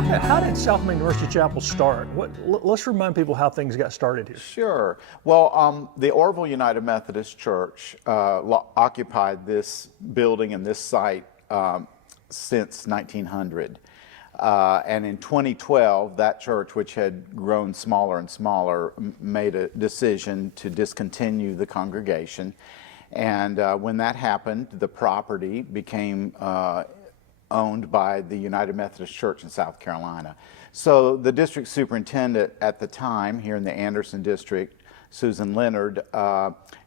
How did South Main University Chapel start? Let's remind people how things got started here. Sure. Well, the Orrville United Methodist Church occupied this building and this site since 1900. And in 2012, that church, which had grown smaller and smaller, made a decision to discontinue the congregation. And when that happened, the property became owned by the United Methodist Church in South Carolina. So the district superintendent at the time here in the Anderson district, Susan Leonard,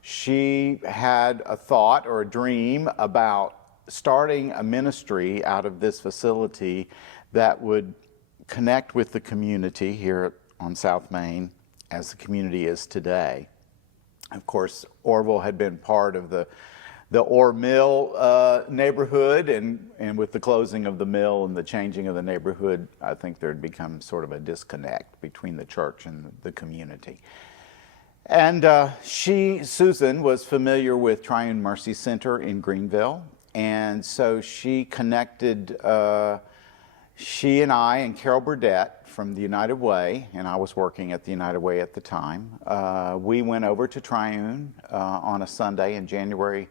she had a thought or a dream about starting a ministry out of this facility that would connect with the community here on South Main as the community is today. Of course, Orrville had been part of the Orr Mill neighborhood, and with the closing of the mill and the changing of the neighborhood, I think there had become sort of a disconnect between the church and the community. And Susan, was familiar with Triune Mercy Center in Greenville, and so she connected, she and I and Carol Burdett from the United Way, and I was working at the United Way at the time, we went over to Triune on a Sunday in January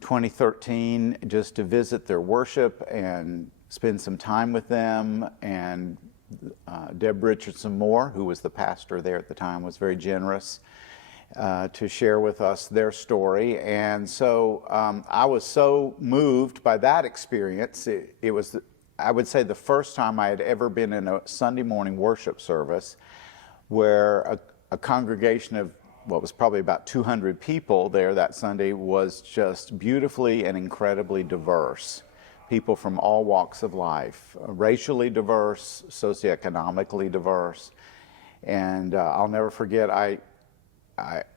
2013 just to visit their worship and spend some time with them. And Deb Richardson Moore, who was the pastor there at the time, was very generous to share with us their story. And so I was so moved by that experience. It was, I would say, the first time I had ever been in a Sunday morning worship service where a congregation of what was probably about 200 people there that Sunday was just beautifully and incredibly diverse. People from all walks of life, racially diverse, socioeconomically diverse. And I'll never forget,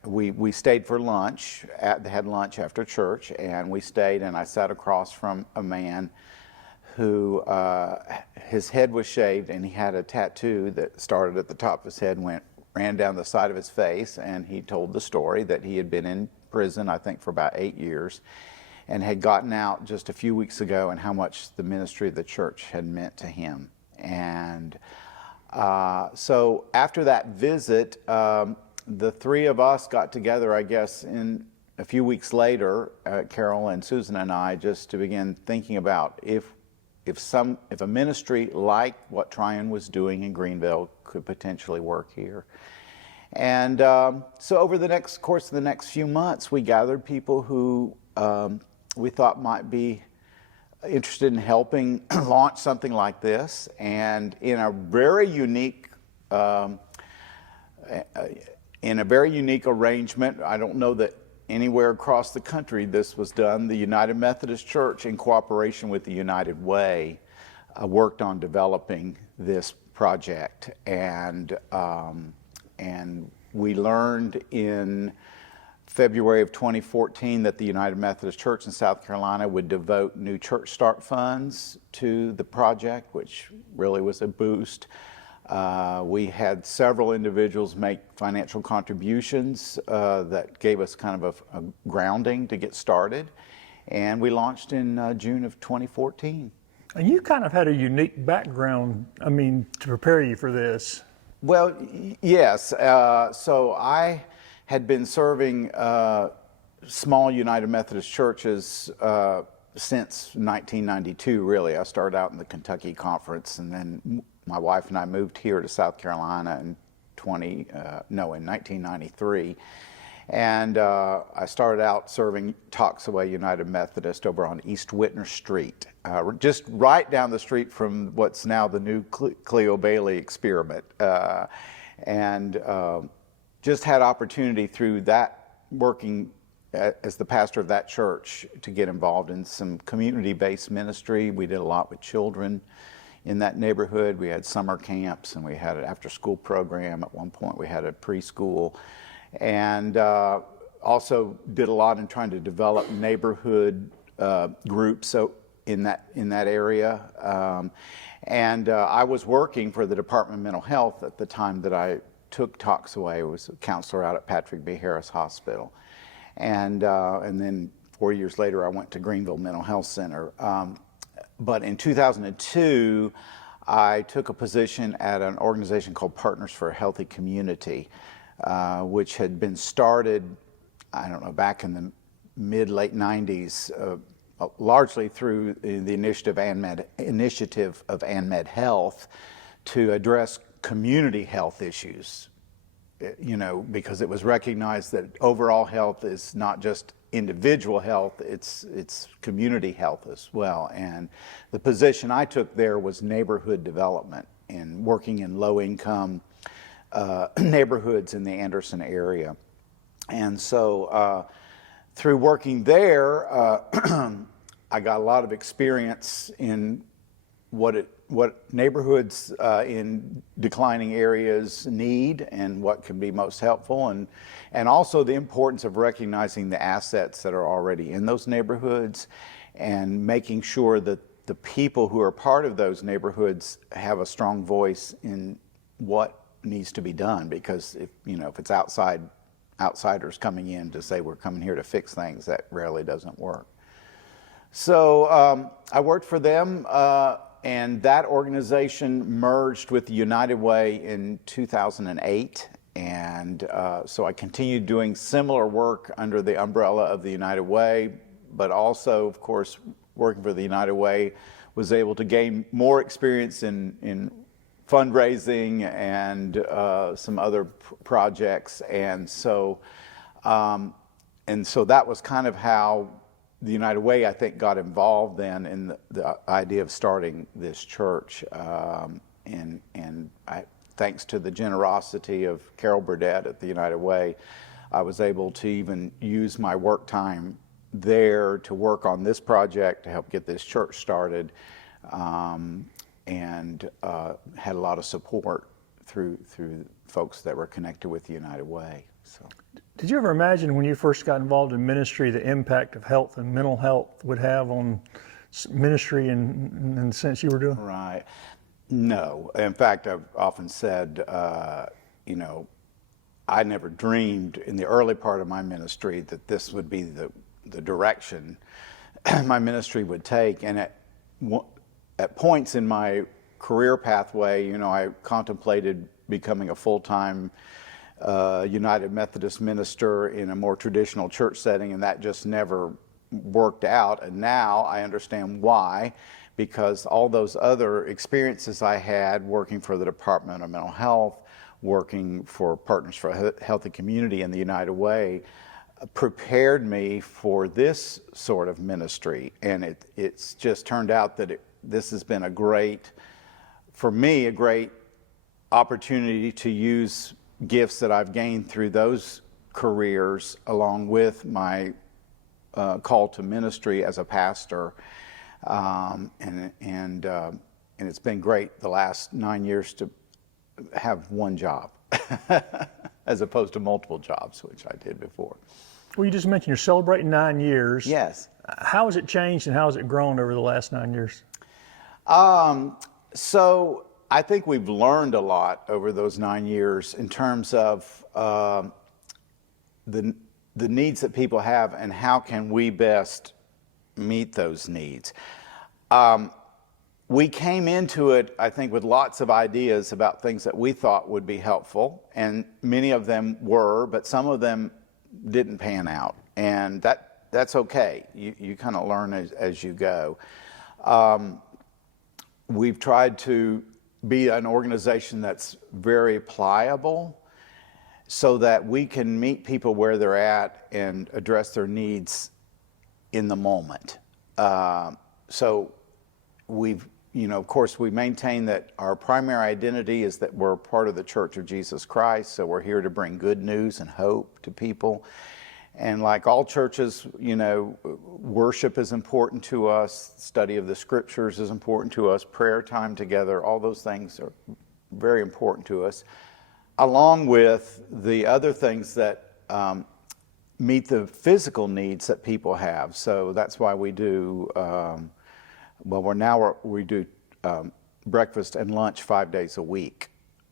we stayed for lunch, had lunch after church, and we stayed, and I sat across from a man who, his head was shaved, and he had a tattoo that started at the top of his head and ran down the side of his face, and he told the story that he had been in prison, I think, for about 8 years, and had gotten out just a few weeks ago, and how much the ministry of the church had meant to him. And so after that visit, the three of us got together, I guess, in a few weeks later, Carol and Susan and I, just to begin thinking about if a ministry like what Triune was doing in Greenville could potentially work here. And so over the course of the next few months, we gathered people who we thought might be interested in helping launch something like this. And in a very unique arrangement, I don't know that anywhere across the country this was done, the United Methodist Church, in cooperation with the United Way, worked on developing this project. And we learned in February of 2014 that the United Methodist Church in South Carolina would devote new church start funds to the project, which really was a boost. We had several individuals make financial contributions that gave us kind of a grounding to get started. And we launched in June of 2014. And you kind of had a unique background, I mean, to prepare you for this. Well, yes. So I had been serving small United Methodist churches since 1992, really. I started out in the Kentucky Conference, and then my wife and I moved here to South Carolina in 1993. And I started out serving Toxaway United Methodist over on East Whitner Street, just right down the street from what's now the new Cleo Bailey experiment. And just had opportunity through that, working as the pastor of that church, to get involved in some community-based ministry. We did a lot with children in that neighborhood. We had summer camps, and we had an after-school program. At one point, we had a preschool. And also did a lot in trying to develop neighborhood groups in that area. I was working for the Department of Mental Health at the time that I took Toxaway. I was a counselor out at Patrick B. Harris Hospital. And then 4 years later, I went to Greenville Mental Health Center. But in 2002, I took a position at an organization called Partners for a Healthy Community, which had been started, I don't know, back in the mid-late 90s, largely through the initiative of ANMed Health to address community health issues. You know, because it was recognized that overall health is not just individual health, it's community health as well. And the position I took there was neighborhood development and working in low-income neighborhoods in the Anderson area. And so through working there, I got a lot of experience in what neighborhoods in declining areas need and what can be most helpful, and also the importance of recognizing the assets that are already in those neighborhoods and making sure that the people who are part of those neighborhoods have a strong voice in what needs to be done, because if it's outsiders coming in to say we're coming here to fix things, that rarely doesn't work. So I worked for them, and that organization merged with the United Way in 2008. And so I continued doing similar work under the umbrella of the United Way, but also, of course, working for the United Way, was able to gain more experience in fundraising and some other projects. And so that was kind of how the United Way, I think, got involved then in the idea of starting this church. Thanks to the generosity of Carol Burdett at the United Way, I was able to even use my work time there to work on this project to help get this church started, and had a lot of support through folks that were connected with the United Way. So. Did you ever imagine when you first got involved in ministry the impact of health and mental health would have on ministry in the sense you were doing? Right. No. In fact, I've often said, I never dreamed in the early part of my ministry that this would be the direction my ministry would take. And at points in my career pathway, I contemplated becoming a full-time United Methodist minister in a more traditional church setting, and that just never worked out. And now I understand why, because all those other experiences I had working for the Department of Mental Health, working for Partners for a Healthy Community and the United Way, prepared me for this sort of ministry. And it's just turned out that this has been a great opportunity to use gifts that I've gained through those careers, along with my call to ministry as a pastor, and it's been great the last 9 years to have one job as opposed to multiple jobs, which I did before. Well, you just mentioned you're celebrating 9 years. Yes. How has it changed and how has it grown over the last 9 years? So I think we've learned a lot over those 9 years in terms of the needs that people have and how can we best meet those needs. We came into it, I think, with lots of ideas about things that we thought would be helpful, and many of them were, but some of them didn't pan out, and that's okay. You kind of learn as you go. We've tried to be an organization that's very pliable so that we can meet people where they're at and address their needs in the moment. So we've, of course, we maintain that our primary identity is that we're part of the Church of Jesus Christ, so we're here to bring good news and hope to people. And like all churches, worship is important to us, study of the scriptures is important to us, prayer time together, all those things are very important to us, along with the other things that meet the physical needs that people have. So that's why we do, we do breakfast and lunch 5 days a week.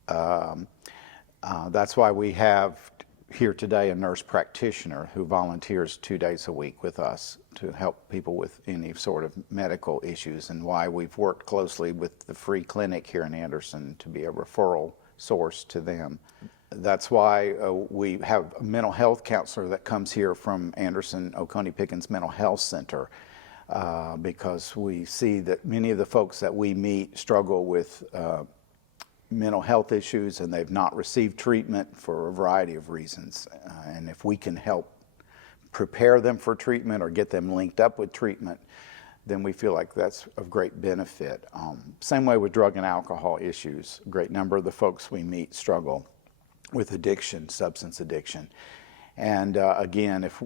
That's why we have here today a nurse practitioner who volunteers 2 days a week with us to help people with any sort of medical issues, and why we've worked closely with the free clinic here in Anderson to be a referral source to them. That's why we have a mental health counselor that comes here from Anderson Oconee Pickens Mental Health Center, because we see that many of the folks that we meet struggle with mental health issues, and they've not received treatment for a variety of reasons. And if we can help prepare them for treatment or get them linked up with treatment, then we feel like that's of great benefit. Same way with drug and alcohol issues. A great number of the folks we meet struggle with addiction, substance addiction. And again, if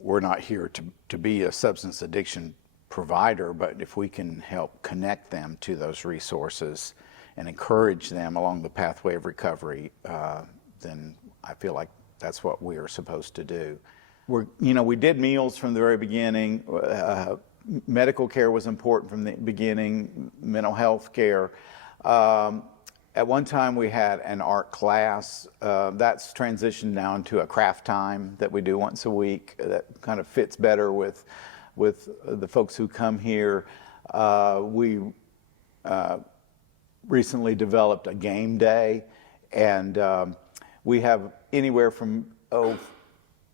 we're not here to be a substance addiction provider, but if we can help connect them to those resources and encourage them along the pathway of recovery, then I feel like that's what we are supposed to do. We did meals from the very beginning. Medical care was important from the beginning, mental health care. At one time we had an art class. That's transitioned now into a craft time that we do once a week that kind of fits better with the folks who come here. We recently developed a game day, and we have anywhere from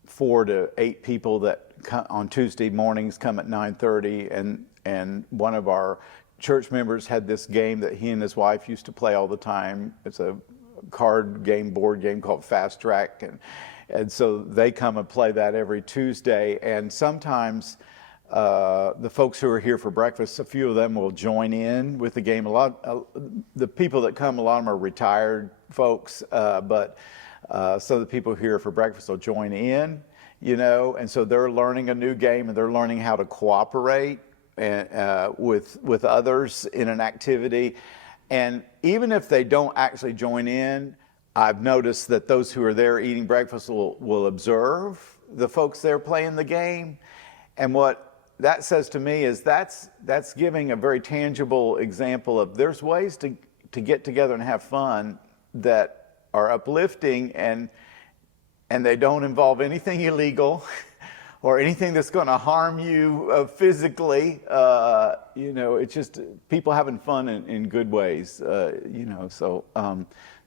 4 to 8 people that on Tuesday mornings come at 9:30, and one of our church members had this game that he and his wife used to play all the time. It's a card game, board game called Fast Track, and so they come and play that every Tuesday. And sometimes the folks who are here for breakfast, a few of them will join in with the game. The people that come, a lot of them are retired folks, but some of the people here for breakfast will join in, and so they're learning a new game, and they're learning how to cooperate with others in an activity. And even if they don't actually join in, I've noticed that those who are there eating breakfast will observe the folks there playing the game. And what that says to me is that's giving a very tangible example of there's ways to get together and have fun that are uplifting, and they don't involve anything illegal or anything that's going to harm you physically. It's just people having fun in good ways. So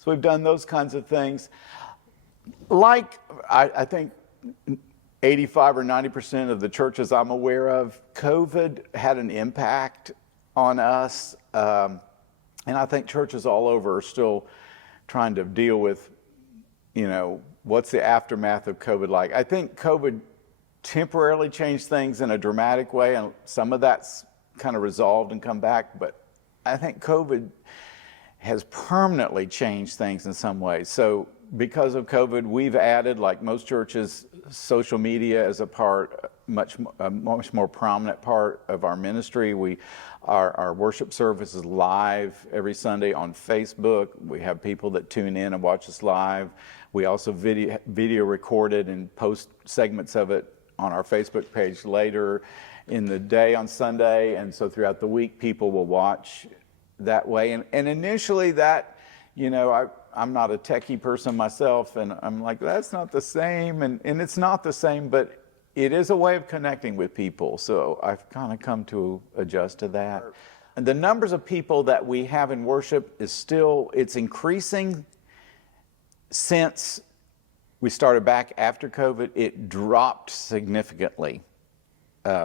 we've done those kinds of things. Like I think 85 or 90% of the churches I'm aware of, COVID had an impact on us. And I think churches all over are still trying to deal with, what's the aftermath of COVID like. I think COVID temporarily changed things in a dramatic way, and some of that's kind of resolved and come back. But I think COVID has permanently changed things in some ways. So because of COVID, we've added, like most churches, social media as a much more prominent part of our ministry. Our worship service is live every Sunday on Facebook. We have people that tune in and watch us live. We also video recorded and post segments of it on our Facebook page later in the day on Sunday. And so throughout the week, people will watch that way. And initially that, I'm not a techie person myself, and I'm like, that's not the same, and it's not the same, but it is a way of connecting with people, so I've kind of come to adjust to that. And the numbers of people that we have in worship it's increasing since we started back after COVID. It dropped significantly,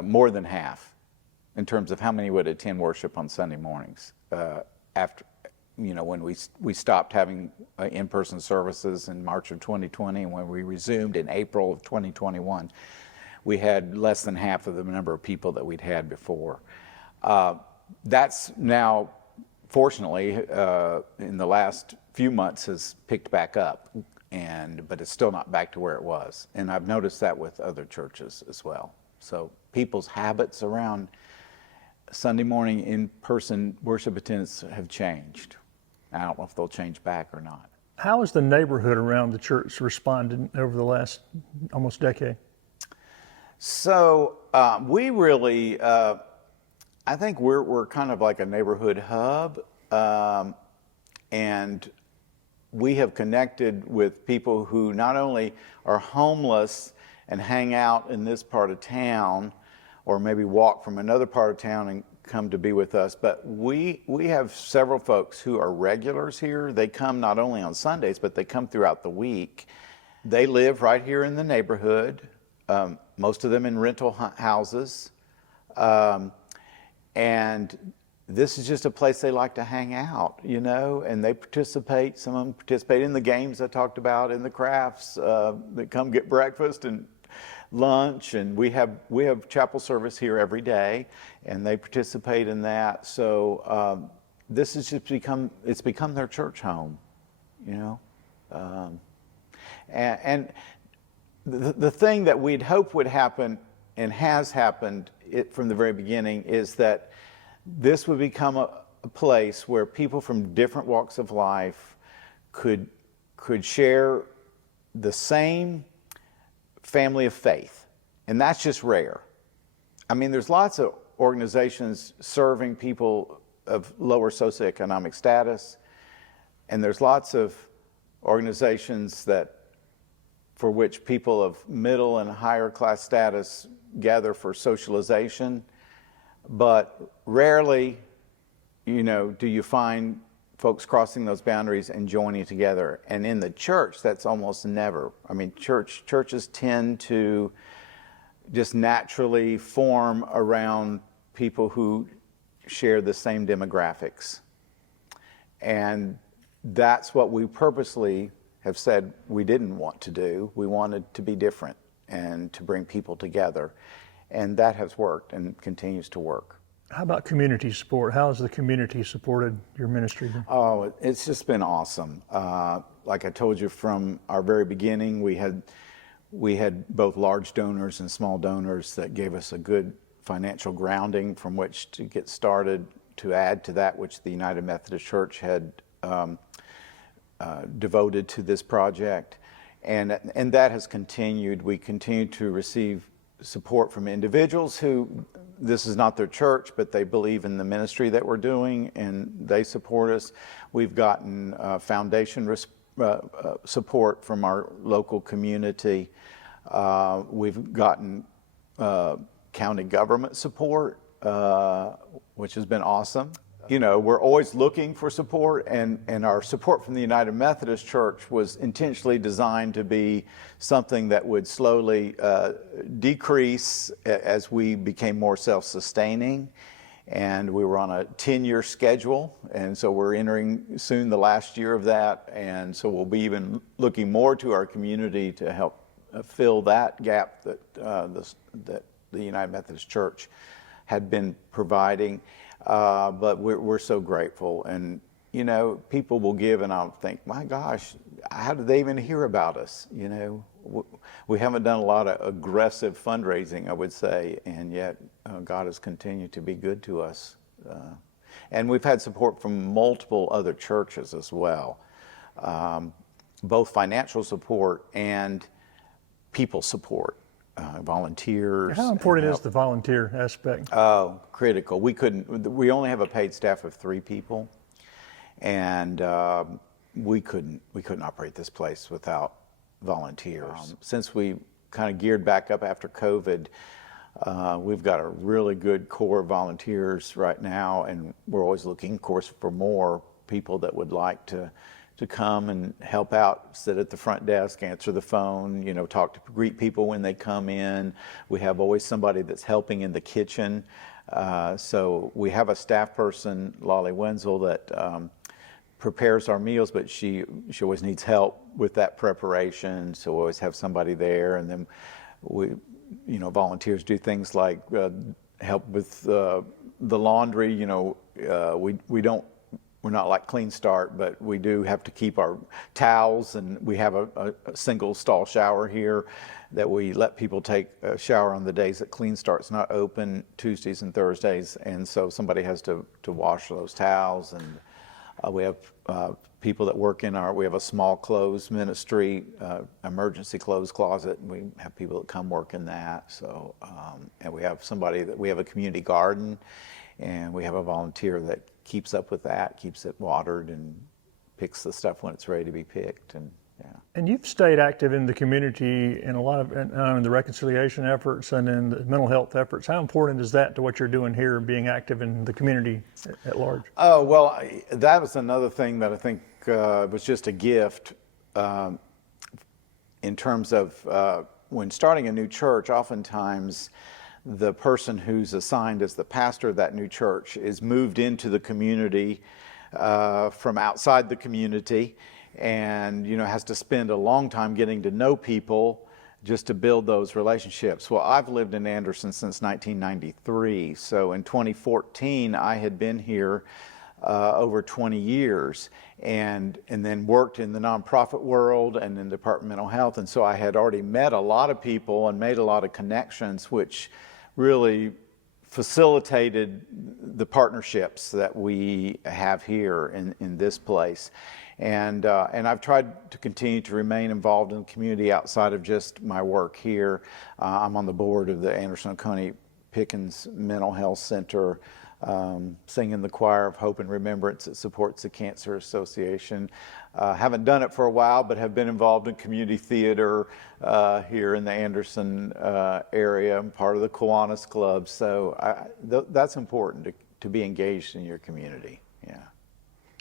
more than half, in terms of how many would attend worship on Sunday mornings after. When we stopped having in-person services in March of 2020, and when we resumed in April of 2021, we had less than half of the number of people that we'd had before. That's now, fortunately, in the last few months has picked back up, but it's still not back to where it was. And I've noticed that with other churches as well. So people's habits around Sunday morning in-person worship attendance have changed. I don't know if they'll change back or not. How has the neighborhood around the church responded over the last almost decade? So we really, I think we're kind of like a neighborhood hub, and we have connected with people who not only are homeless and hang out in this part of town, or maybe walk from another part of town and come to be with us, but we have several folks who are regulars here. They come not only on Sundays, but they come throughout the week. They live right here in the neighborhood, most of them in rental houses, and this is just a place they like to hang out, you know, and they participate. Some of them participate in the games I talked about, in the crafts. They come get breakfast and lunch, and we have chapel service here every day, and they participate in that. So this has just become their church home, you know. And the thing that we'd hope would happen and has happened from the very beginning is that this would become a place where people from different walks of life could share the same family of faith. And that's just rare. I mean, there's lots of organizations serving people of lower socioeconomic status, and there's lots of organizations for which people of middle and higher class status gather for socialization. But rarely, you know, do you find folks crossing those boundaries and joining together. And in the church, that's almost never. I mean, churches tend to just naturally form around people who share the same demographics. And that's what we purposely have said we didn't want to do. We wanted to be different and to bring people together. And that has worked and continues to work. How about community support? How has the community supported your ministry? Oh, it's just been awesome. Like I told you from our very beginning, we had both large donors and small donors that gave us a good financial grounding from which to get started, to add to that which the United Methodist Church had devoted to this project. And that has continued. We continue to receive support from individuals who, this is not their church, but they believe in the ministry that we're doing, and they support us. We've gotten foundation support from our local community. We've gotten county government support, which has been awesome. You know, we're always looking for support, and our support from the United Methodist Church was intentionally designed to be something that would slowly decrease as we became more self-sustaining. And we were on a 10-year schedule, and so we're entering soon the last year of that, and so we'll be even looking more to our community to help fill that gap that that the United Methodist Church had been providing. But we're so grateful, and you know, people will give, and I'll think, my gosh, how did they even hear about us? You know, we haven't done a lot of aggressive fundraising, I would say, and yet God has continued to be good to us. And we've had support from multiple other churches as well, both financial support and people support. Volunteers. How important is the volunteer aspect? Oh, critical. We only have a paid staff of 3 people, and we couldn't operate this place without volunteers. Since we kind of geared back up after COVID, we've got a really good core of volunteers right now, and we're always looking, of course, for more people that would like to come and help out, sit at the front desk, answer the phone, you know, greet people when they come in. We have always somebody that's helping in the kitchen. So we have a staff person, Lolly Wenzel, that prepares our meals, but she always needs help with that preparation. So we always have somebody there. And then volunteers do things like help with the laundry. You know, we're not like Clean Start, but we do have to keep our towels, and we have a single stall shower here that we let people take a shower on the days that Clean Start's not open, Tuesdays and Thursdays, and so somebody has to wash those towels. And we have people that work we have a small clothes ministry, emergency clothes closet, and we have people that come work in that. So, and we have we have a community garden, and we have a volunteer that keeps up with that, keeps it watered and picks the stuff when it's ready to be picked. And yeah. And you've stayed active in the community in a lot of in the reconciliation efforts and in the mental health efforts. How important is that to what you're doing here, being active in the community at large? Oh, well, that was another thing that I think was just a gift in terms of when starting a new church. Oftentimes, the person who's assigned as the pastor of that new church is moved into the community from outside the community, and has to spend a long time getting to know people just to build those relationships. Well, I've lived in Anderson since 1993, so in 2014 I had been here over 20 years, and then worked in the nonprofit world and in departmental health, and so I had already met a lot of people and made a lot of connections, which really facilitated the partnerships that we have here in this place. And I've tried to continue to remain involved in the community outside of just my work here. I'm on the board of the Anderson Oconee Pickens Mental Health Center, sing in the choir of Hope and Remembrance that supports the Cancer Association. Haven't done it for a while, but have been involved in community theater here in the Anderson area. I'm part of the Kiwanis Club, so that's important to be engaged in your community. Yeah.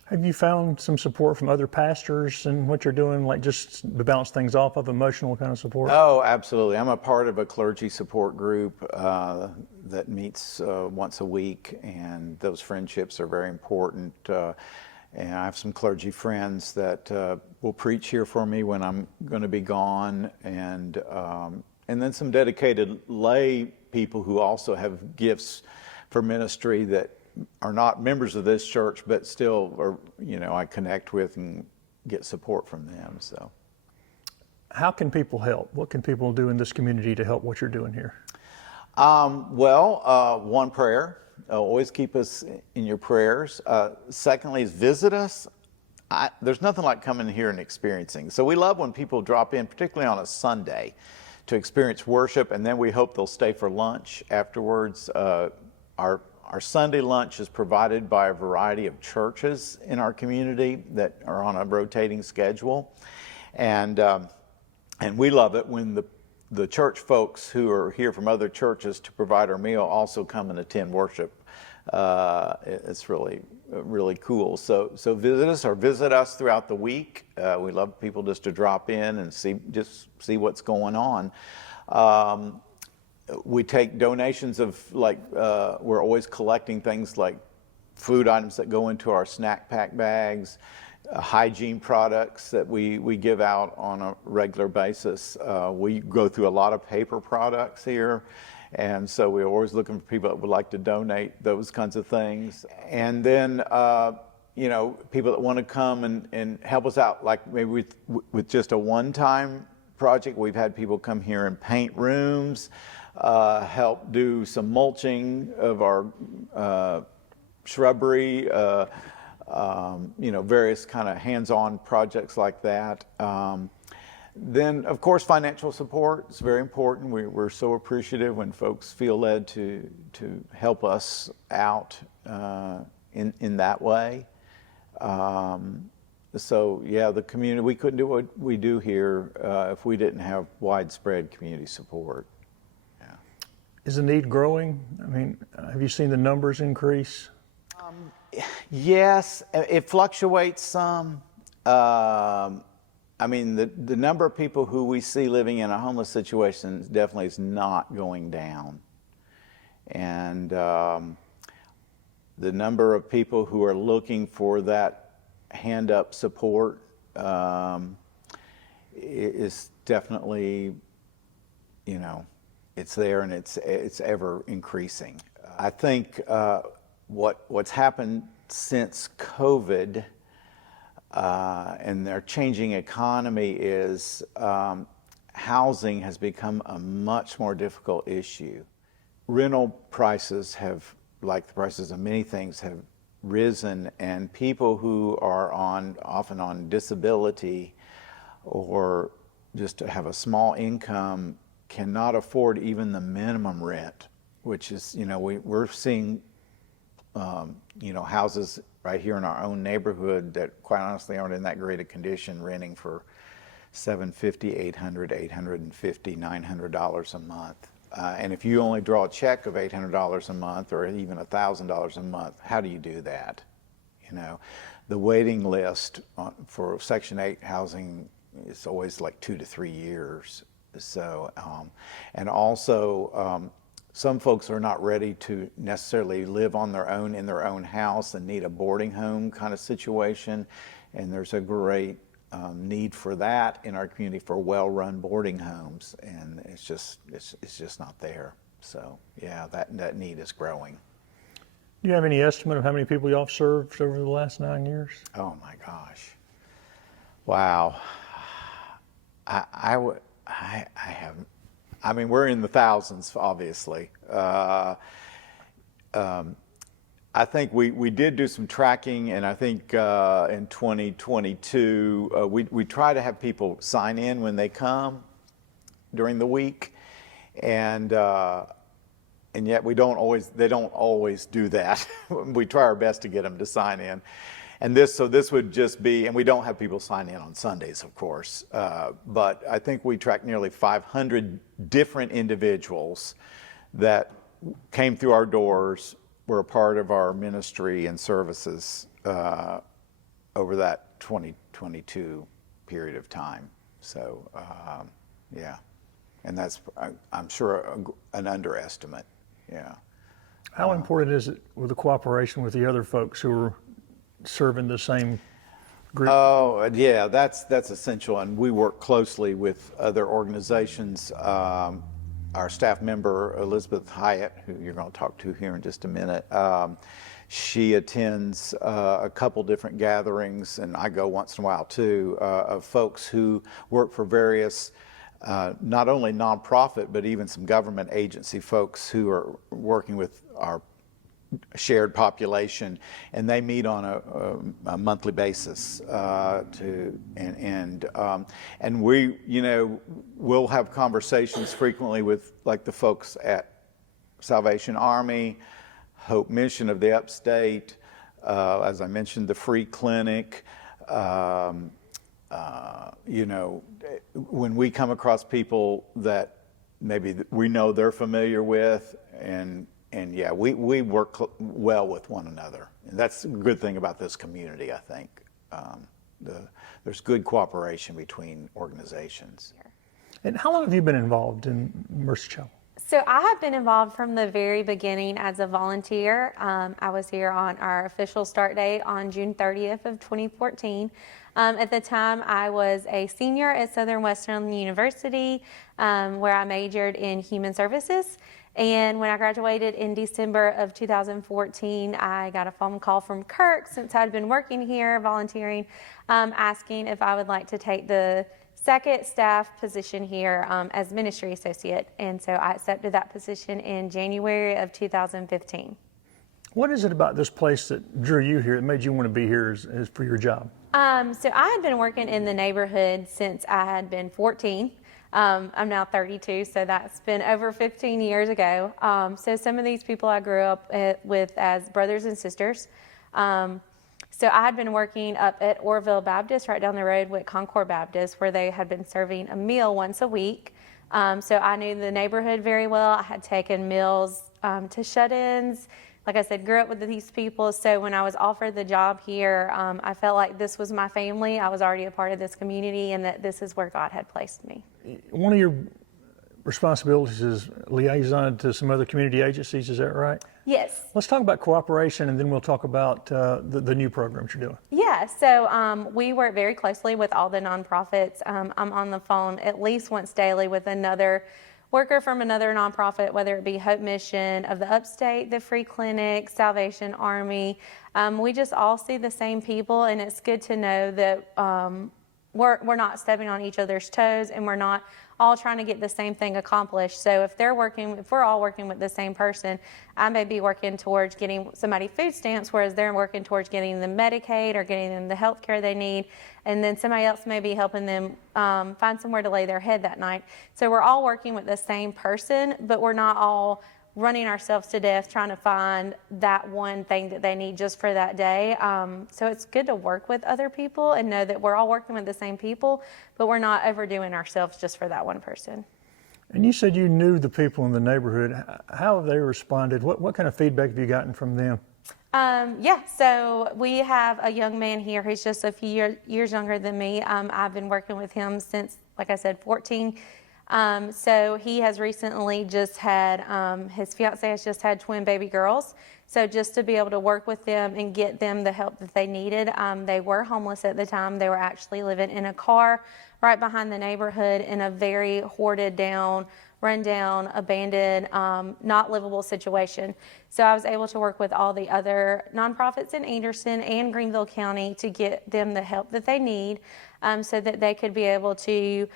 Have you found some support from other pastors in what you're doing, like just to bounce things off of, emotional kind of support? Oh, absolutely. I'm a part of a clergy support group that meets once a week, and those friendships are very important. And I have some clergy friends that will preach here for me when I'm going to be gone, and then some dedicated lay people who also have gifts for ministry that are not members of this church, but still are, I connect with and get support from them. So, how can people help? What can people do in this community to help what you're doing here? One, prayer. Always keep us in your prayers. Secondly, is visit us. There's nothing like coming here and experiencing. So we love when people drop in, particularly on a Sunday, to experience worship, and then we hope they'll stay for lunch afterwards. Our Sunday lunch is provided by a variety of churches in our community that are on a rotating schedule. And we love it when the church folks who are here from other churches to provide our meal also come and attend worship. It's really, really cool. So visit us or visit us throughout the week. We love people just to drop in and see what's going on. We take donations of we're always collecting things like food items that go into our snack pack bags, hygiene products that we give out on a regular basis. We go through a lot of paper products here, and so we're always looking for people that would like to donate those kinds of things. And then people that want to come and help us out, like maybe with just a one-time project. We've had people come here and paint rooms, help do some mulching of our shrubbery, various kind of hands-on projects like that. Then, of course, financial support is very important. We're so appreciative when folks feel led to help us out in that way. So, yeah, the community, we couldn't do what we do here if we didn't have widespread community support. Yeah. Is the need growing? I mean, have you seen the numbers increase? Yes, it fluctuates some. The number of people who we see living in a homeless situation definitely is not going down. And the number of people who are looking for that hand-up support is definitely, it's there, and it's ever increasing. I think what's happened since COVID and their changing economy is housing has become a much more difficult issue. Rental prices have, like the prices of many things, have risen, and people who are often on disability or just have a small income cannot afford even the minimum rent, which is, we're seeing houses right here in our own neighborhood that quite honestly aren't in that great a condition, renting for $750, $800, $850, $900 a month. And if you only draw a check of $800 a month or even $1,000 a month, how do you do that? You know, the waiting list for Section 8 housing is always like 2 to 3 years. So, and also, some folks are not ready to necessarily live on their own in their own house and need a boarding home kind of situation. And there's a great need for that in our community for well-run boarding homes, and it's just not there. So yeah, that need is growing. Do you have any estimate of how many people y'all have served over the last 9 years? Oh my gosh, wow. I haven't. I mean, we're in the thousands, obviously. I think we did do some tracking, and I think in 2022 we try to have people sign in when they come during the week, and yet they don't always do that. We try our best to get them to sign in, and this would just be, and we don't have people sign in on Sundays, of course, but I think we tracked nearly 500 different individuals that came through our doors, were a part of our ministry and services over that 2022 period of time. So, yeah, and that's, I'm sure, an underestimate. Yeah. How important is it with the cooperation with the other folks who are serving the same group? Oh, yeah, that's essential, and we work closely with other organizations. Our staff member, Elizabeth Hiott, who you're going to talk to here in just a minute, she attends a couple different gatherings, and I go once in a while too, of folks who work for various, not only nonprofit, but even some government agency folks who are working with our shared population, and they meet on a monthly basis and we, you know, we'll have conversations frequently with like the folks at Salvation Army, Hope Mission of the Upstate, as I mentioned, the Free Clinic. You know, when we come across people that maybe we know they're familiar with, and yeah, we work well with one another. And that's a good thing about this community, I think. There's good cooperation between organizations. And how long have you been involved in Mercy Chapel? So I have been involved from the very beginning as a volunteer. I was here on our official start date on June 30th of 2014. At the time, I was a senior at Southern Western University, where I majored in human services. And when I graduated in December of 2014, I got a phone call from Kirk, since I'd been working here volunteering, asking if I would like to take the second staff position here as ministry associate. And so I accepted that position in January of 2015. What is it about this place that drew you here, that made you want to be here as for your job? So I had been working in the neighborhood since I had been 14. I'm now 32, so that's been over 15 years ago. So some of these people I grew up with as brothers and sisters. So I had been working up at Orrville Baptist, right down the road with Concord Baptist, where they had been serving a meal once a week. So I knew the neighborhood very well. I had taken meals to shut-ins. Like I said, grew up with these people. So when I was offered the job here, I felt like this was my family. I was already a part of this community, and that this is where God had placed me. One of your responsibilities is liaison to some other community agencies, is that right? Yes. Let's talk about cooperation, and then we'll talk about the new programs you're doing. Yeah, so we work very closely with all the nonprofits. I'm on the phone at least once daily with another worker from another nonprofit, whether it be Hope Mission of the Upstate, the Free Clinic, Salvation Army. We just all see the same people, and it's good to know that we're not stepping on each other's toes, and we're not all trying to get the same thing accomplished. So if we're all working with the same person, I may be working towards getting somebody food stamps, whereas they're working towards getting them Medicaid or getting them the health care they need. And then somebody else may be helping them find somewhere to lay their head that night. So we're all working with the same person, but we're not all running ourselves to death trying to find that one thing that they need just for that day. So it's good to work with other people and know that we're all working with the same people, but we're not overdoing ourselves just for that one person. And you said you knew the people in the neighborhood. How have they responded? What kind of feedback have you gotten from them? Yeah, so we have a young man here who's just a few years younger than me. I've been working with him since, like I said, 14. So he has recently just had, his fiance has just had twin baby girls. So just to be able to work with them and get them the help that they needed. They were homeless at the time. They were actually living in a car right behind the neighborhood in a very hoarded down, run down, abandoned, not livable situation. So I was able to work with all the other nonprofits in Anderson and Greenville County to get them the help that they need, so that they could be able to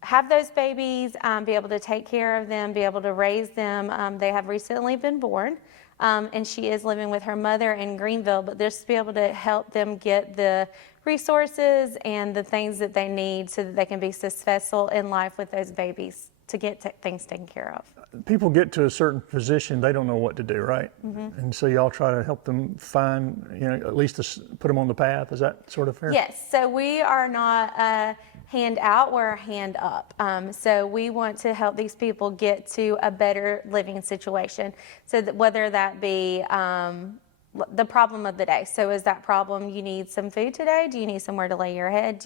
have those babies, be able to take care of them, be able to raise them. They have recently been born, and she is living with her mother in Greenville, but just to be able to help them get the resources and the things that they need so that they can be successful in life with those babies to get things taken care of. People get to a certain position, they don't know what to do, right? Mm-hmm. And so y'all try to help them find, at least to put them on the path. Is that sort of fair? Yes, so we are not a hand out, we're a hand up. So we want to help these people get to a better living situation. So that whether that be the problem of the day. So is that problem, you need some food today? Do you need somewhere to lay your head?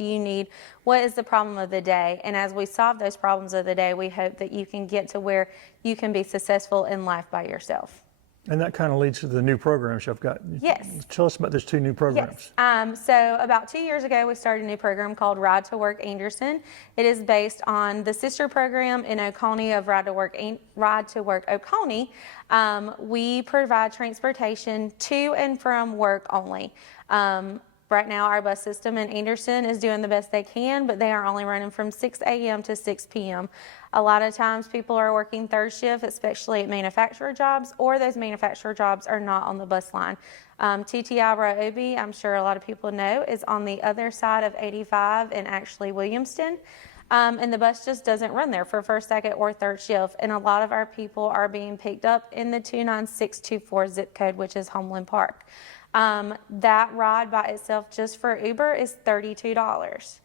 What is the problem of the day? And as we solve those problems of the day, we hope that you can get to where you can be successful in life by yourself. And that kind of leads to the new programs you've got. Yes. Tell us about those two new programs. Yes. So about 2 years ago, we started a new program called Ride to Work Anderson. It is based on the sister program in Oconee of Ride to Work Oconee. We provide transportation to and from work only. Right now, our bus system in Anderson is doing the best they can, but they are only running from 6 a.m. to 6 p.m. A lot of times people are working third shift, especially at manufacturer jobs, or those manufacturer jobs are not on the bus line. TTI Ryobi, I'm sure a lot of people know, is on the other side of 85 in actually Williamston. And the bus just doesn't run there for first, second, or third shift. And a lot of our people are being picked up in the 29624 zip code, which is Homeland Park. That ride by itself just for Uber is $32.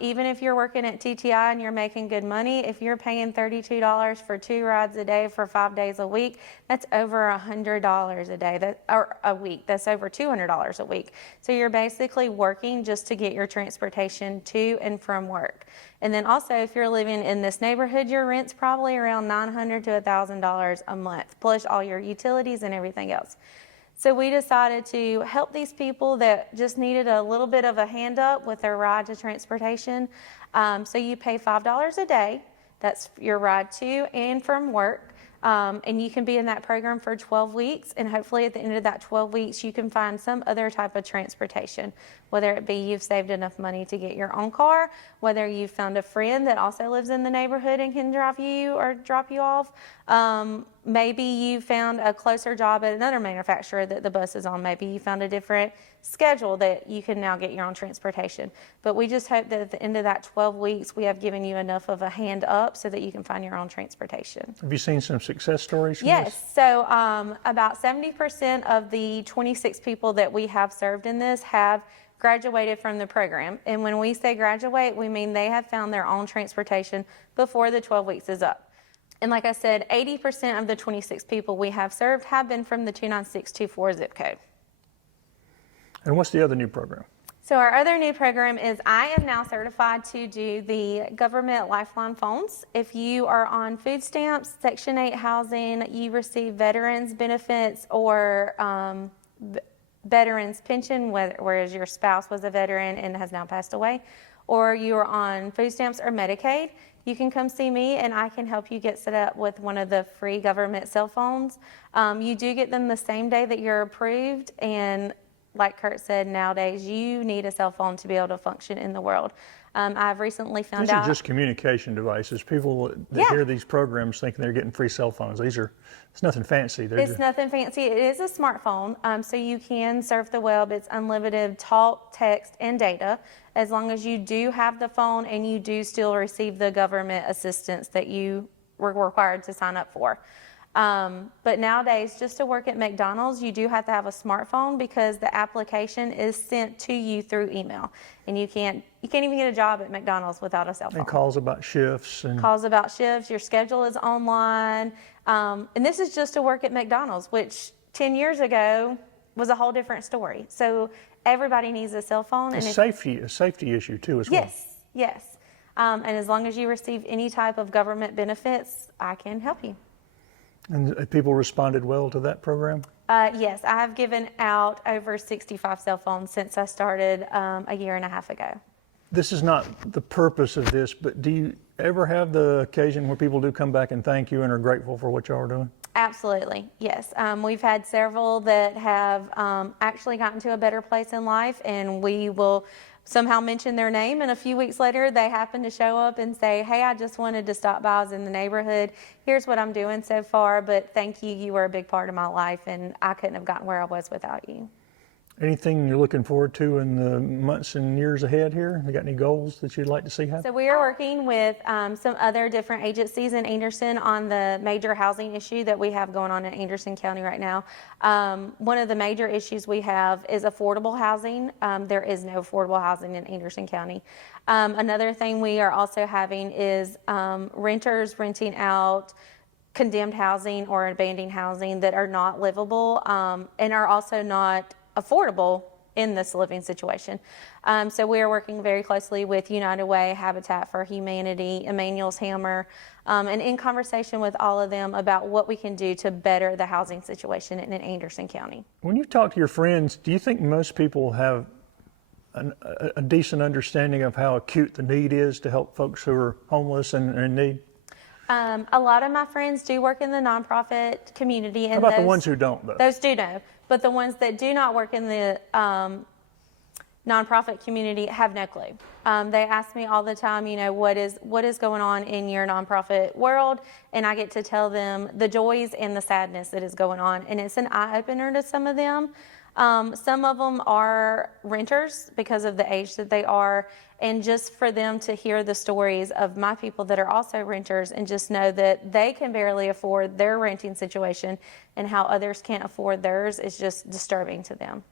Even if you're working at TTI and you're making good money, if you're paying $32 for 2 rides a day for 5 days a week, that's over $100 a day, or a week. That's over $200 a week. So you're basically working just to get your transportation to and from work. And then also, if you're living in this neighborhood, your rent's probably around $900 to $1,000 a month, plus all your utilities and everything else. So we decided to help these people that just needed a little bit of a hand up with their ride to transportation. So you pay $5 a day. That's your ride to and from work. And you can be in that program for 12 weeks. And hopefully at the end of that 12 weeks, you can find some other type of transportation, whether it be you've saved enough money to get your own car, whether you've found a friend that also lives in the neighborhood and can drive you or drop you off. Maybe you found a closer job at another manufacturer that the bus is on. Maybe you found a different schedule that you can now get your own transportation. But we just hope that at the end of that 12 weeks, we have given you enough of a hand up so that you can find your own transportation. Have you seen some success stories from Yes. this? So about 70% of the 26 people that we have served in this have graduated from the program. And when we say graduate, we mean they have found their own transportation before the 12 weeks is up. And like I said, 80% of the 26 people we have served have been from the 29624 zip code. And what's the other new program? So our other new program is I am now certified to do the government lifeline phones. If you are on food stamps, Section 8 housing, you receive veterans benefits or veterans pension, whereas your spouse was a veteran and has now passed away, or you are on food stamps or Medicaid, you can come see me and I can help you get set up with one of the free government cell phones. You do get them the same day that you're approved, and like Kurt said, nowadays you need a cell phone to be able to function in the world. I've recently found These out. are just communication devices. People that hear these programs thinking they're getting free cell phones. It's nothing fancy. It's nothing fancy. It is a smartphone, so you can surf the web. It's unlimited talk, text, and data, as long as you do have the phone and you do still receive the government assistance that you were required to sign up for. But nowadays, just to work at McDonald's, you do have to have a smartphone because the application is sent to you through email, and you can't even get a job at McDonald's without a cell phone. And calls about shifts and Calls about shifts, your schedule is online, and this is just to work at McDonald's, which 10 years ago was a whole different story. So everybody needs a cell phone. a safety issue too as well. Yes. And as long as you receive any type of government benefits, I can help you. And people responded well to that program? Yes, I have given out over 65 cell phones since I started a year and a half ago. This is not the purpose of this, but do you ever have the occasion where people do come back and thank you and are grateful for what y'all are doing? Absolutely, yes. We've had several that have actually gotten to a better place in life, and we will somehow mention their name, and a few weeks later they happen to show up and say, hey, I just wanted to stop by. I was in the neighborhood. Here's what I'm doing so far, but thank you. You were a big part of my life, and I couldn't have gotten where I was without you. Anything you're looking forward to in the months and years ahead here? You got any goals that you'd like to see happen? So we are working with some other different agencies in Anderson on the major housing issue that we have going on in Anderson County right now. One of the major issues we have is affordable housing. There is no affordable housing in Anderson County. Another thing we are also having is renters renting out condemned housing or abandoned housing that are not livable and are also not affordable in this living situation. So we are working very closely with United Way, Habitat for Humanity, Emmanuel's Hammer, and in conversation with all of them about what we can do to better the housing situation in Anderson County. When you talk to your friends, do you think most people have a decent understanding of how acute the need is to help folks who are homeless and in need? A lot of my friends do work in the nonprofit community. And How about the ones who don't, though? Those do know. But the ones that do not work in the nonprofit community have no clue. They ask me all the time, what is going on in your nonprofit world? And I get to tell them the joys and the sadness that is going on. And it's an eye-opener to some of them. Some of them are renters because of the age that they are. And just for them to hear the stories of my people that are also renters and just know that they can barely afford their renting situation and how others can't afford theirs is just disturbing to them.